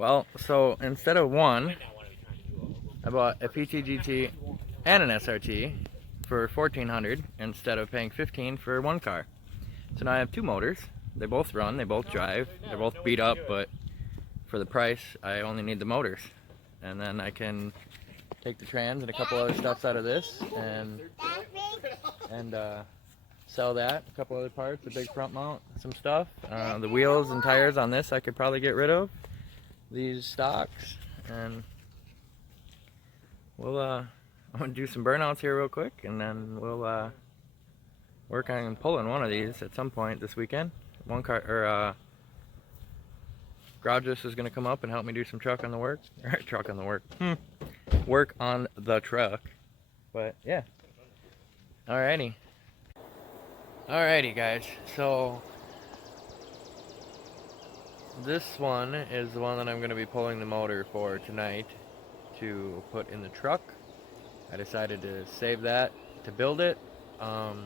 Well, so instead of one, I bought a PTGT and an SRT for $1,400 instead of paying $15 for one car. So now I have two motors. They both run, they both drive, they're both beat up, but for the price, I only need the motors. And then I can take the trans and a couple other stuffs out of this and sell that, a couple other parts, a big front mount, some stuff. The wheels and tires on this I could probably get rid of. These stocks, and we'll I'm gonna do some burnouts here real quick, and then we'll work on pulling one of these at some point this weekend. One car or Garageist is gonna come up and help me do some truck on the work. Work on the truck. But yeah. Alrighty guys, so this one is the one that I'm going to be pulling the motor for tonight to put in the truck. I decided to save that to build it. So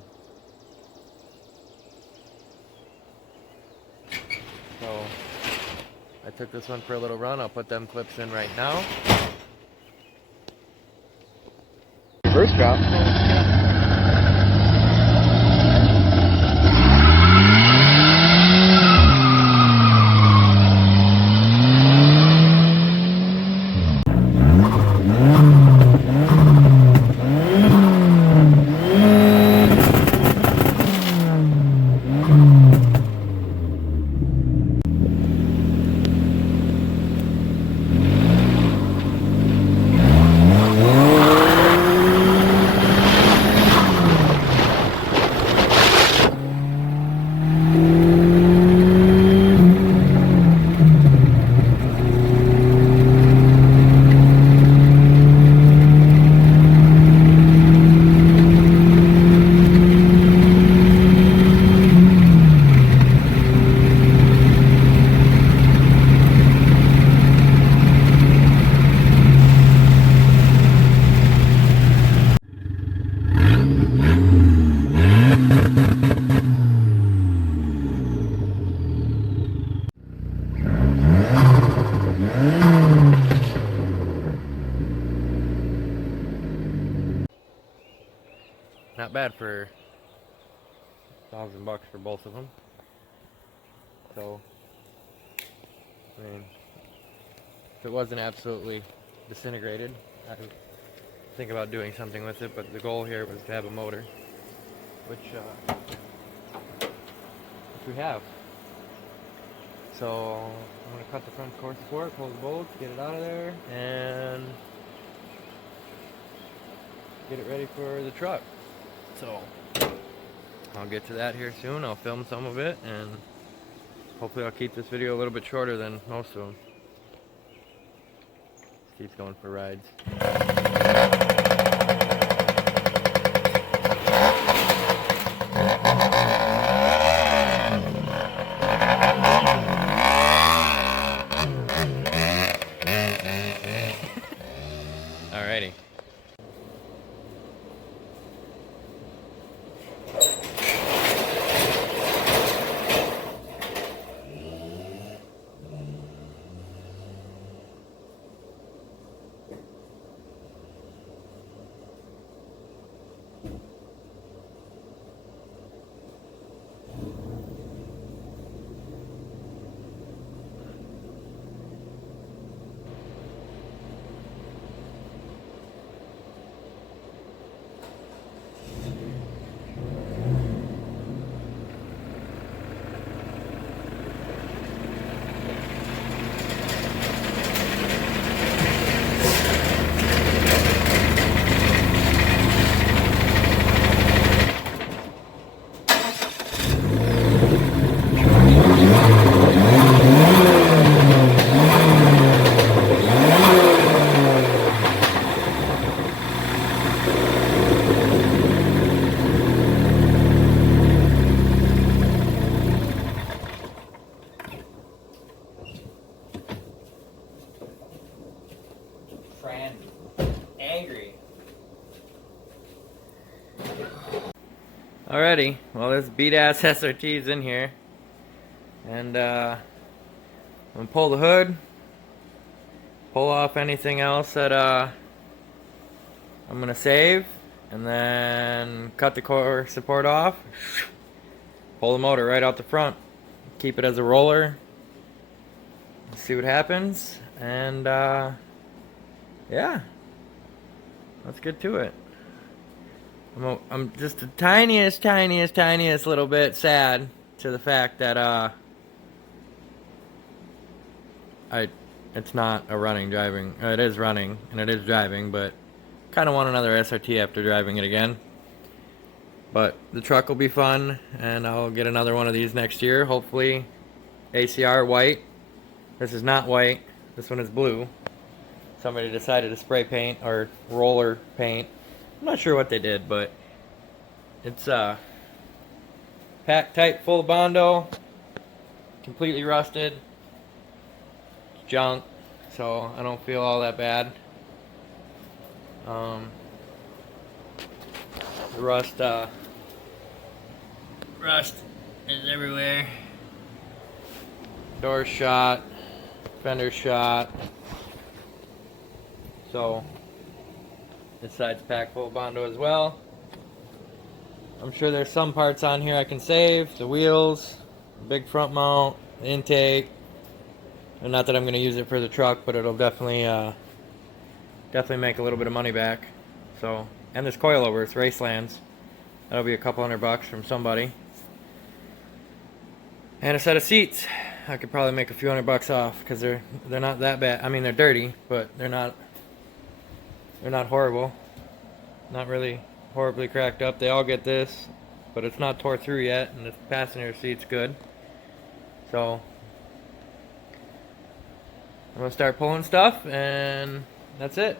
I took this one for a little run. I'll put them clips in right now. Reverse drop. Not bad for $1,000 for both of them. So, I mean, if it wasn't absolutely disintegrated, I'd think about doing something with it. But the goal here was to have a motor, which we have. So I'm gonna cut the front core support, pull the bolts, get it out of there, and get it ready for the truck. So I'll get to that here soon. I'll film some of it, and hopefully I'll keep this video a little bit shorter than most of them. Steve's going for rides. Alrighty. Angry. Alrighty, well this beat-ass SRT's in here, and I'm gonna pull the hood, pull off anything else that I'm gonna save, and then cut the core support off, pull the motor right out the front, keep it as a roller, see what happens, and yeah, let's get to it. I'm just the tiniest little bit sad to the fact that it's not a running driving. It is running and it is driving, but kind of want another SRT after driving it again. But the truck will be fun, and I'll get another one of these next year. Hopefully, ACR white. This is not white. This one is blue. Somebody decided to spray paint or roller paint. I'm not sure what they did, but it's packed tight, full of Bondo, completely rusted. It's junk, so I don't feel all that bad. The rust is everywhere. Door shot, fender shot. So this side's packed full of Bondo as well. I'm sure there's some parts on here I can save. The wheels, the big front mount, the intake. And not that I'm going to use it for the truck, but it'll definitely make a little bit of money back. So, and this coilover, it's Racelands. That'll be a couple $100 from somebody. And a set of seats. I could probably make a few $100 off because they're not that bad. I mean, they're dirty, but they're not horrible. Not really horribly cracked up. They all get this, but it's not tore through yet, and the passenger seat's good. So I'm gonna start pulling stuff, and that's it.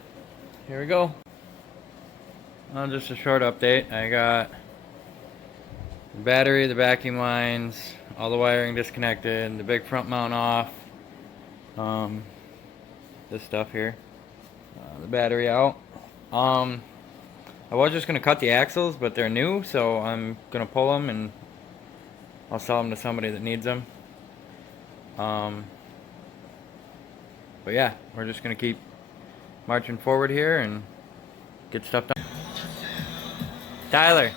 Here we go. Well, just a short update. I got the battery, the vacuum lines, all the wiring disconnected, the big front mount off, this stuff here, the battery out. I was just gonna cut the axles, but they're new, so I'm gonna pull them and I'll sell them to somebody that needs them. But yeah, we're just gonna keep marching forward here and get stuff done. Tyler,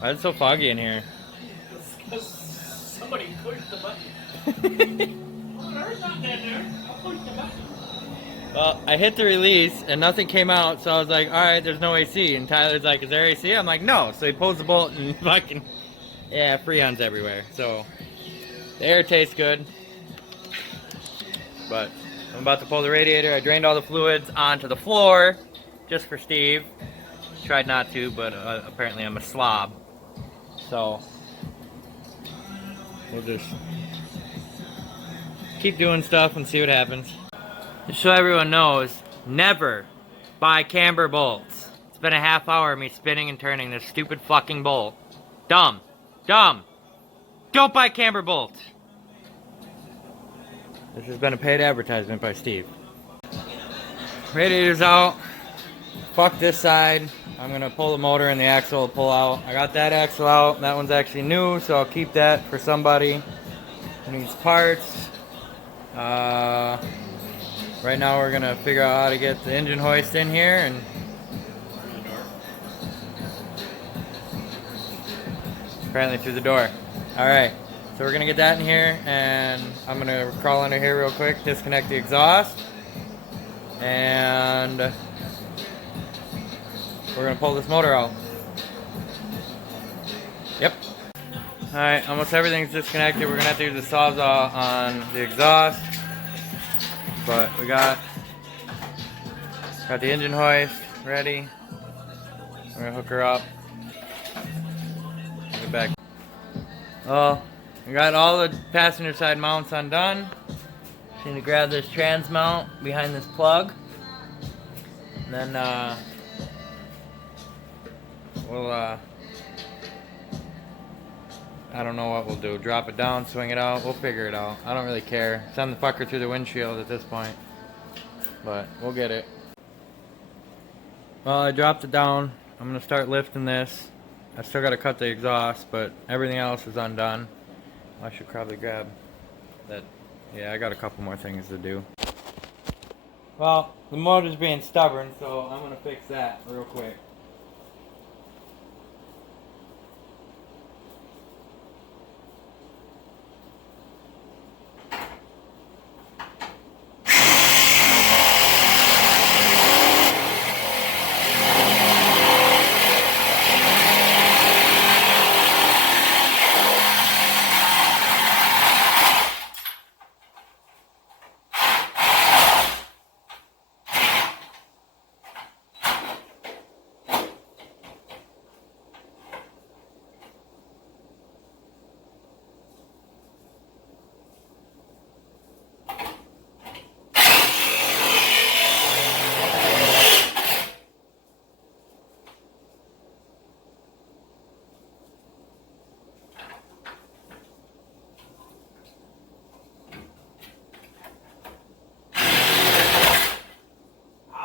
why is it so foggy in here? Because somebody pushed the button. Oh, there's nothing in there. I'll push the button. Well, I hit the release and nothing came out, so I was like, alright, there's no AC. And Tyler's like, is there AC? I'm like, no. So he pulls the bolt and fucking, yeah, Freon's everywhere. So the air tastes good. But I'm about to pull the radiator. I drained all the fluids onto the floor just for Steve. Tried not to, but apparently I'm a slob. So we'll just keep doing stuff and see what happens. Just so everyone knows, never buy camber bolts. It's been a half hour of me spinning and turning this stupid fucking bolt. Dumb. Dumb. Don't buy camber bolts. This has been a paid advertisement by Steve. Radiator's out. Fuck this side. I'm gonna pull the motor and the axle will pull out. I got that axle out. That one's actually new, so I'll keep that for somebody who needs parts. Right now we're gonna figure out how to get the engine hoist in here and apparently through the door. Alright, so we're gonna get that in here and I'm gonna crawl under here real quick, disconnect the exhaust, and we're gonna pull this motor out. Yep. Alright, almost everything's disconnected. We're gonna have to use the Sawzall on the exhaust. But we got the engine hoist ready. We're gonna hook her up. Get back. Well, we got all the passenger side mounts undone. Just need to grab this trans mount behind this plug. And then we'll I don't know what we'll do. Drop it down, swing it out. We'll figure it out. I don't really care. Send the fucker through the windshield at this point. But we'll get it. Well, I dropped it down. I'm going to start lifting this. I still got to cut the exhaust, but everything else is undone. I should probably grab that. Yeah, I got a couple more things to do. Well, the motor's being stubborn, so I'm gonna fix that real quick.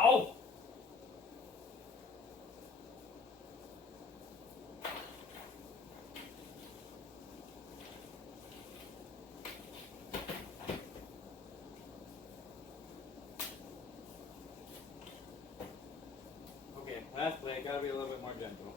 Ow! Okay, lastly, I gotta be a little bit more gentle.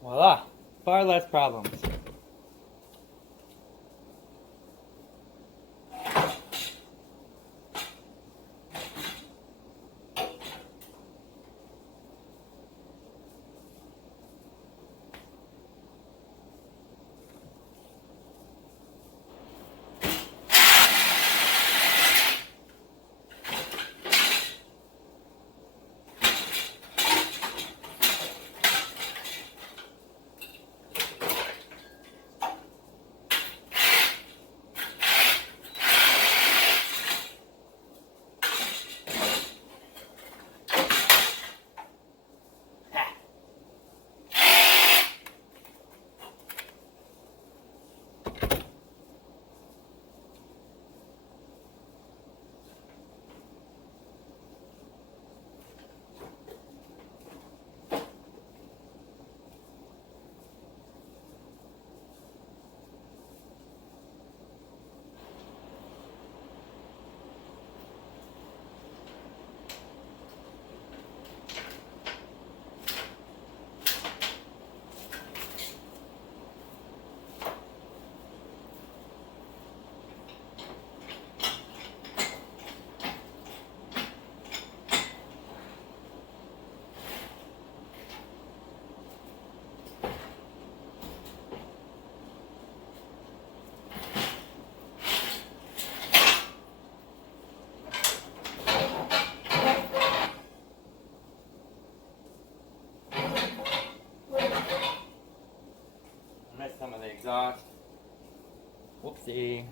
Voila! Far less problems. Missed some of the exhaust. Whoopsie.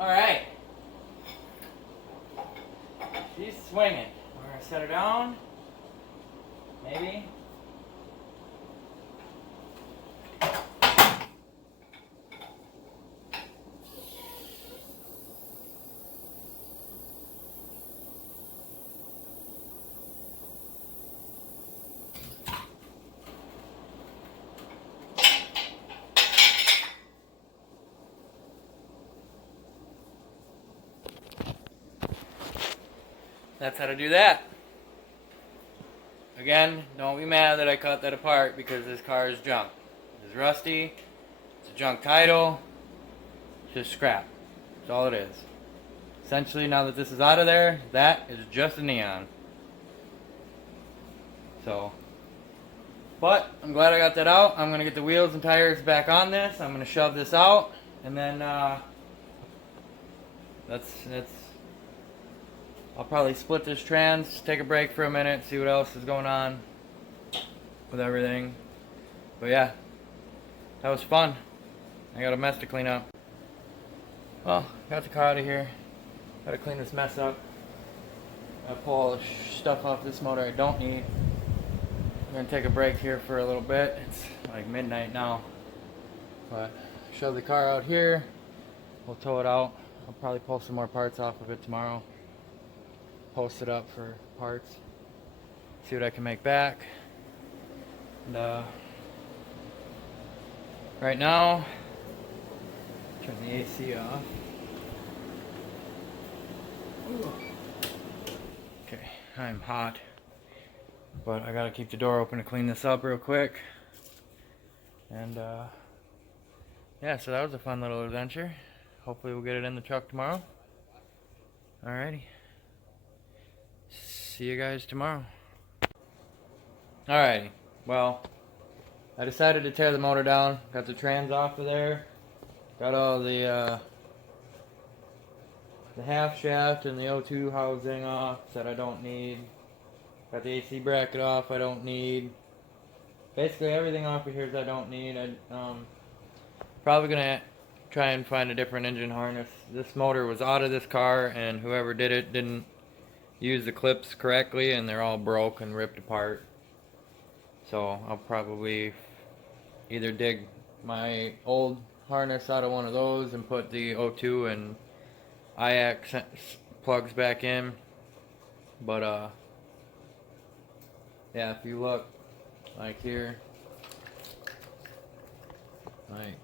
Alright. She's swinging. We're going to set her down. Maybe. That's how to do that. Again, don't be mad that I cut that apart because this car is junk. It's rusty. It's a junk title. It's just scrap. That's all it is. Essentially, now that this is out of there, that is just a neon. So, but I'm glad I got that out. I'm going to get the wheels and tires back on this. I'm going to shove this out. And then, that's I'll probably split this trans, take a break for a minute, see what else is going on with everything. But yeah, that was fun. I got a mess to clean up. Well, got the car out of here. Got to clean this mess up. Gotta pull all the stuff off this motor I don't need. I'm gonna take a break here for a little bit. It's like midnight now. But shove the car out here. We'll tow it out. I'll probably pull some more parts off of it tomorrow. Post it up for parts, see what I can make back. And right now, turn the AC off. Ooh. Okay, I'm hot, but I gotta keep the door open to clean this up real quick. And yeah, so that was a fun little adventure. Hopefully we'll get it in the truck tomorrow. Alrighty. See you guys tomorrow. Alrighty, well, I decided to tear the motor down. Got the trans off of there. Got all the half shaft and the O2 housing off that I don't need. Got the AC bracket off I don't need. Basically everything off of here I don't need. I'm probably gonna try and find a different engine harness. This motor was out of this car and whoever did it didn't use the clips correctly and they're all broke and ripped apart. So I'll probably either dig my old harness out of one of those and put the O2 and IX plugs back in. But yeah, if you look like here, like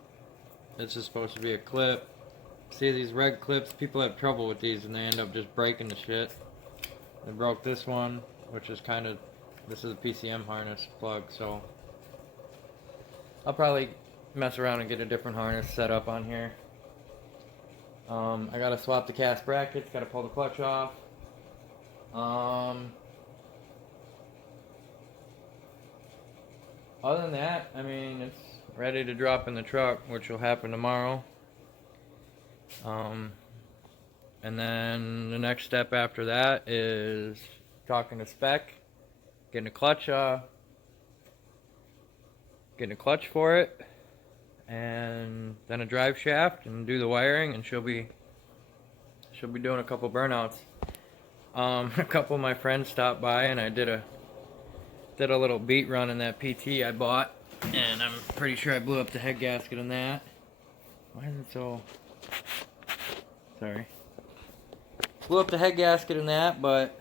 this is supposed to be a clip. See these red clips? People have trouble with these and they end up just breaking the shit. They broke this one, which is kind of, this is a PCM harness plug, so I'll probably mess around and get a different harness set up on here. I gotta swap the cast brackets, gotta pull the clutch off. Other than that, I mean, it's ready to drop in the truck, which will happen tomorrow. And then the next step after that is talking to Spec, getting a clutch for it, and then a drive shaft, and do the wiring, and she'll be doing a couple burnouts. A couple of my friends stopped by, and I did a little beat run in that PT I bought, and I'm pretty sure I blew up the head gasket in that. Why is it so? Sorry. Blew up the head gasket in that, but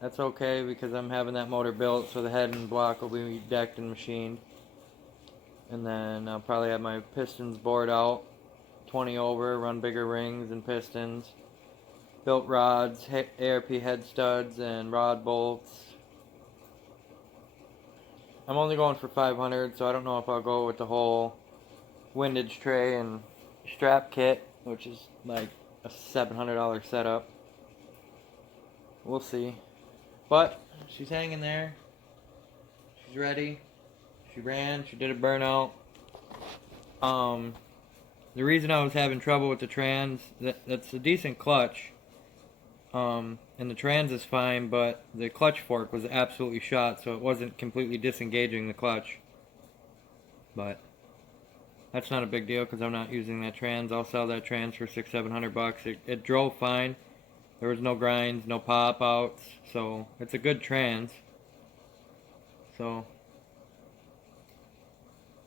that's okay because I'm having that motor built, so the head and block will be decked and machined. And then I'll probably have my pistons bored out, 20 over, run bigger rings and pistons. Built rods, ARP head studs, and rod bolts. I'm only going for 500, so I don't know if I'll go with the whole windage tray and strap kit, which is like a $700 setup. We'll see. But she's hanging there. She's ready. She ran. She did a burnout. The reason I was having trouble with the trans, that's a decent clutch. And the trans is fine, but the clutch fork was absolutely shot, so it wasn't completely disengaging the clutch. But That's not a big deal because I'm not using that trans. I'll sell that trans for $600-700. It drove fine. There was no grinds, no pop outs, so it's a good trans. So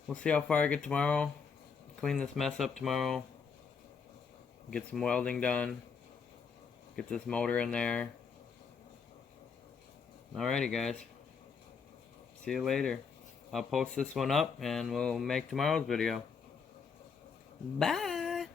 we'll see how far I get tomorrow. Clean this mess up tomorrow. Get some welding done. Get this motor in there. Alrighty guys. See you later. I'll post this one up and we'll make tomorrow's video. Bye!